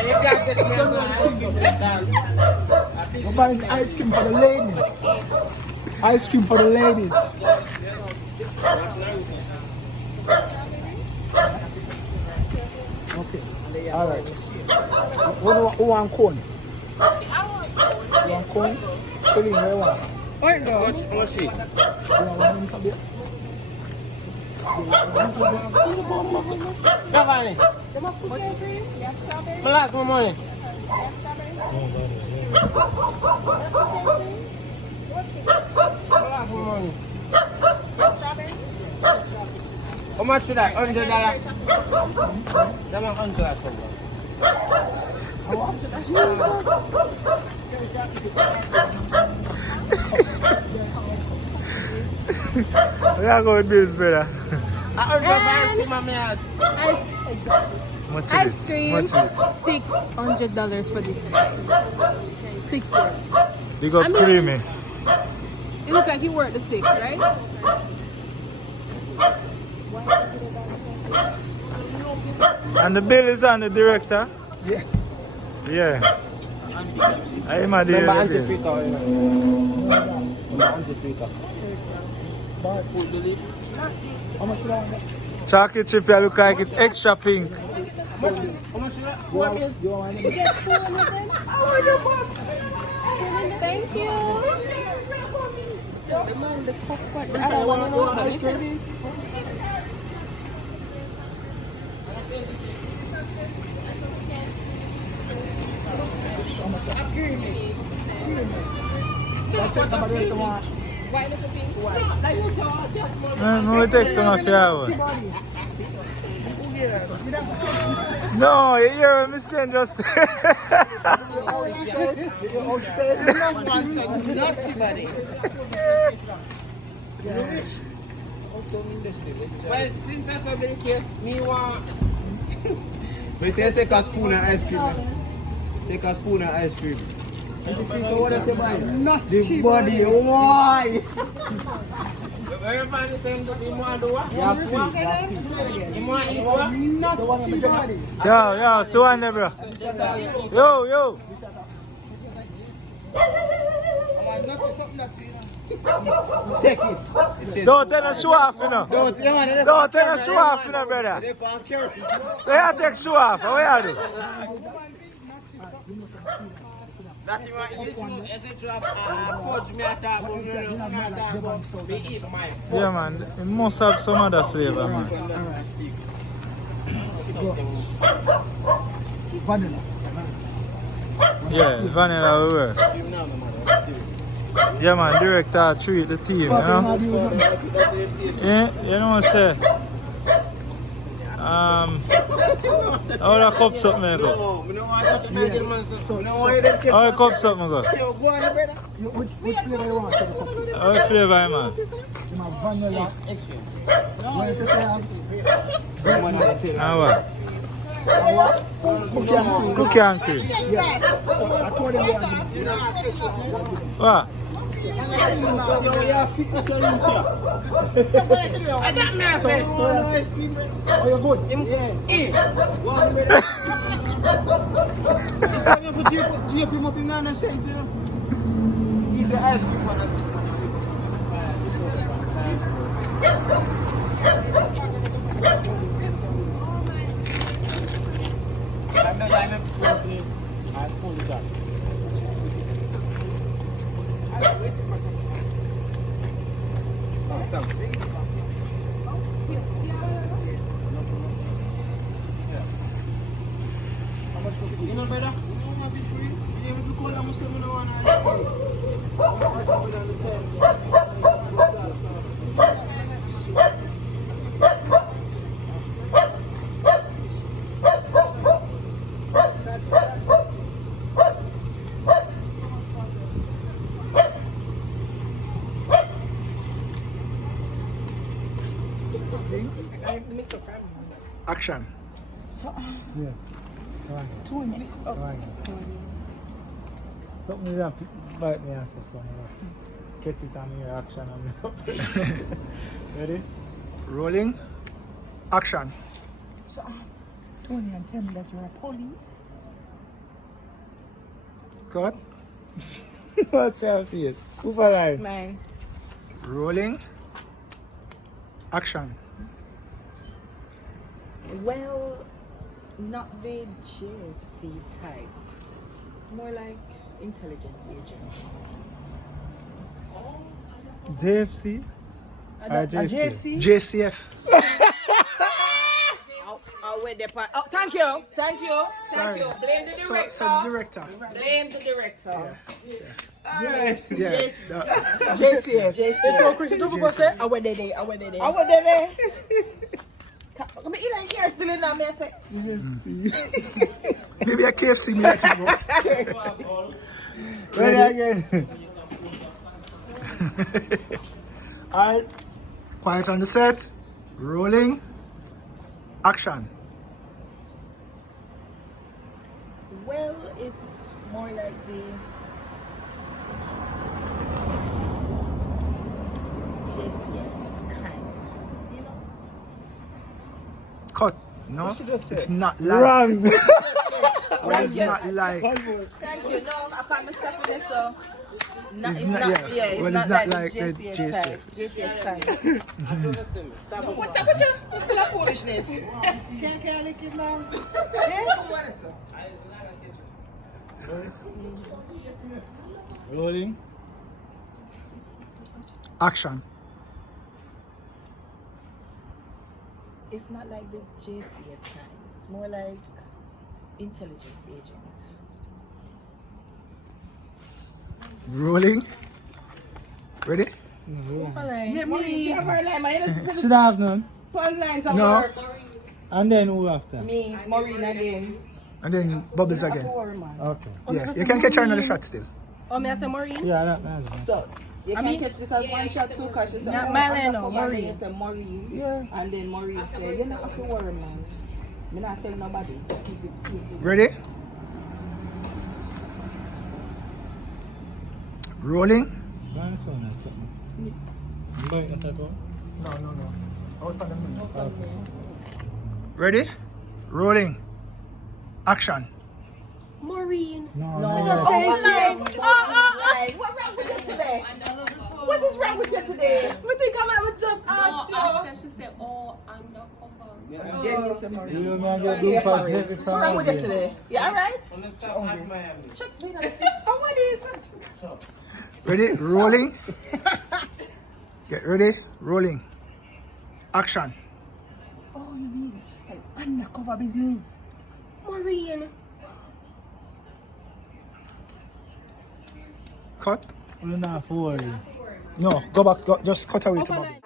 You can't get me some ice cream. We're buying ice cream for the ladies. Ice cream for the ladies. Okay. Alright. Who want cone? You want cone? Celine, where you want? Where it go? How much she? You want one in for beer? Come on. My last more money. How much should that? $100? That man $100. Yeah, go with bills, brother. Ice cream, my man. Much Ice cream, Much $600 for this size. 6 words. You got creamy. It look like you worked the 6, right? And the bill is on the director? Yeah. Yeah. I'm a Remember deal. anti-frito. Remember anti-frito. How much you want? Chocolate chip, you look like it's extra pink. How much should that? You want one? Thank you. The popcorn. I don't want to know how it is. That's it, nobody else want. No, it takes some of your one. No, you hear what Miss Jen just said. Well, since that's a big case, me want. Wait, take a spoon of ice cream. Take a spoon of ice cream. The body, why? Where you find the same thing? You want to do what? You want to eat what? Nutty body. Yo, so on there, bro. Yo. Take it. Don't tell her show off, you know. Don't tell her show off, you know, brother. They take show off. What you do? That is it true? Coach me attack Yeah, man. It must have some other flavor, man. Vanilla. Yeah, vanilla will work. Yeah, man. Director treat the team, you know. Yeah, you know what I say. How the cup something I go? How the cup something I go? Which flavor you want? How the flavor, man? You want vanilla. What is this? And what? Cookie and cream. Cookie and cream. Yeah. So I told them What? I got me, I said. oh, you're good? Eat the ice cream for us. I'm not going to school. I'm full of that. You know better? You want to be free? You need to call them someone who want Action. So, Yeah. Right. 2 minutes. Oh, Right. Something you have to bite me and say something. Catch it on your action. Ready? Rolling. Action. So, Tony, and tell me that you're a police. Cut. What's your face? Over line. Mine. Rolling. Action. Well, not the JFC type. More like intelligence agent. JFC? A JFC? JCF. With the part. Oh, thank you. Thank you. Thank you. Blame the director. So director. Blame the director. Yes. Yeah. JCF. JCF. So, Christian, don't go say, I went there. I went there. Come in here, still in there, me I say. Maybe a KFC me let you go. Ready again. Alright. Quiet on the set. Rolling. Action. Well, it's more like the JCF kinds, you know? Cut. No, What she just say? it's not like. Wrong. It's not like. Thank you. No, I can't step in this, so. No, It's it's not- not, yeah. it's Well, not it's not like like the the JCF JCF. type. JCF kind. What's up with you? You feel like foolishness? Can't lick it, man. Rolling. Action. It's not like the JCF kinds. More like intelligence agents. Rolling. Ready? Yeah, me. You have our line, my innocent. Should I have none? Pun lines of No. work. And then who after? Me, Maureen again. And then bubbles again. Okay. Yeah, you can catch her another shot still. Oh, me I say Maureen? Yeah, that man. So, you can catch this as one shot too, because she said, Yeah, oh, Marlene, undercover, Maureen. then you say Maureen. Yeah. And then Maureen said, you don't have to worry, man. Me not tell nobody. Just keep it safe. Ready? Rolling. That's one or something. You bite not at all? No. Out on the minute. Ready? Rolling. Action. Maureen. No, Me no. not say it yet. What's wrong with you today? What is wrong with you today? We think I would just ask you. After she said, oh, undercover. Then you say Maureen. You man get blue pass heavy What's from wrong with you here. today? You alright? Shut me down. Oh, what is it? Ready? Rolling. Get ready. Rolling. Action. Oh, you mean like undercover business? Maureen. Cut. We're not for you. No, go back. Go, just cut away to Over bubble. line.